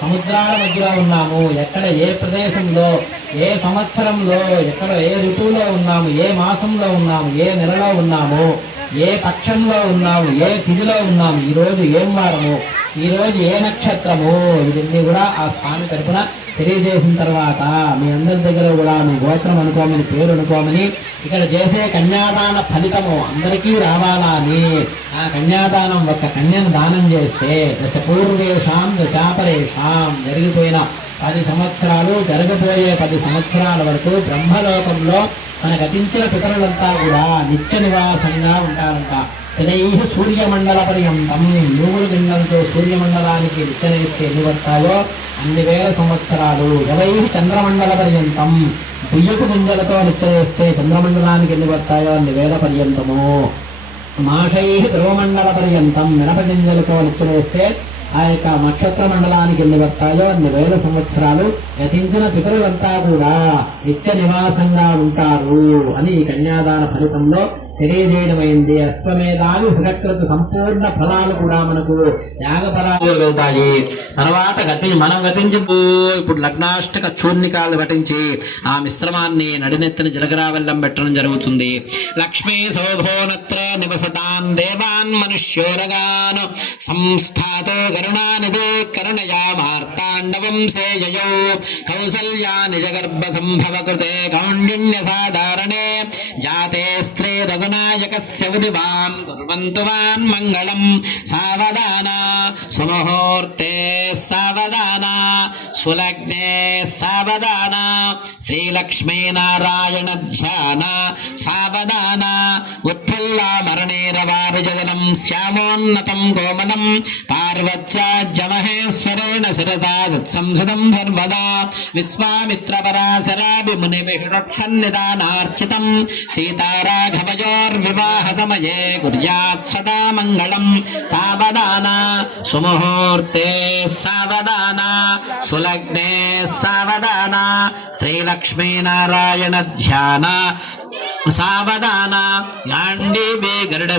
సముద్రాల మధ్యలో ఉన్నాము, ఎక్కడ ఏ ప్రదేశంలో ఏ సంవత్సరంలో ఎక్కడ ఏ ఋతువులో ఉన్నాము, ఏ మాసంలో ఉన్నాము, ఏ నెలలో ఉన్నాము, ఏ పక్షంలో ఉన్నాము, ఏ తిథిలో ఉన్నాము, ఈరోజు ఏం వారము, ఈరోజు ఏ నక్షత్రము, ఇవన్నీ కూడా ఆ స్వామి తరపున తెలియజేసిన తర్వాత మీ అందరి దగ్గర కూడా మీ గోత్రం అనుకోమని, పేరు అనుకోమని, ఇక్కడ చేసే కన్యాదాన ఫలితము అందరికీ రావాలా అని ఆ కన్యాదానం ఒక కన్యను దానం చేస్తే దశపూర్వేషాం దశాపరేషాం జరిగిపోయిన 10 సంవత్సరాలు జరగబోయే 10 సంవత్సరాల వరకు బ్రహ్మలోకంలో మన గతించిన పితరులంతా కూడా నిత్య నివాసంగా ఉంటారంట. తనైః సూర్యమండల పర్యంతం, నూగులు గిండంతో సూర్యమండలానికి నిత్యనిస్తే ఎన్ని పడతాయో అన్ని వేల సంవత్సరాలు. ఎవైః చంద్రమండల పర్యంతం, బియ్యపు గింజలతో నిత్యనిస్తే చంద్రమండలానికి ఎన్ని పడతాయో అన్ని వేల పర్యంతము. మాషైః ధ్రువమండల పర్యంతం, మినప గింజలతో నిత్యనిస్తే ఆ యొక్క నక్షత్ర మండలానికి ఎన్ని పడతాయో అన్ని వేల సంవత్సరాలు గతించిన పితరులంతా కూడా నిత్య నివాసంగా ఉంటారు అని ఈ కన్యాదాన ఫలితంలో తెలియజేయడమైంది. అశ్వమేధాలు సురకృత సంపూర్ణ ఫలాలు కూడా మనకు యాగపరాలు వెళ్తాయి. తర్వాత మనం గతించు ఇప్పుడు లగ్నాష్టక చూర్ణికాలు పఠించి ఆ మిశ్రమాన్ని నడినెత్తిన జలగరావెల్లం పెట్టడం జరుగుతుంది. లక్ష్మీ శోభోనత్ర నివసతాన్ దేవాన్ మనుష్యోరగాన్ సంస్థాతో కరుణానిధే కరుణయా మార్తాండవం సేయయౌ కౌసల్యా నిజగర్భ సంభవ కృతే కౌండిన్య సాధారణే జాతే స్త్రీ రఘునాయకస్య ఉదివాం కుర్వంతు వాన్ మంగళం. సావధాన సుముహూర్తే సావధాన సులగ్నే సావధాన శ్రీలక్ష్మీనారాయణ ధ్యాన సావధాన ఉత్ఫుల్లా మరణేరవారుజవనం శ్యామోన్నతం కోమలం పార్వత్యాజ్యమహేశ్వరేణ శిరసా సంసదం సర్వదా విశ్వామిత్రపరాశరాభిమునిభిషురత్సన్నిధానార్చితం సీతారాఘవయోర్వివాహ సమయే కుర్యాత్ సదా మంగళం. సావధాన సుముహూర్తే సావధాన సులగ్నే సావధాన శ్రీలక్ష్మీనారాయణ ధ్యాన సావధాన గాండీవే గరుడ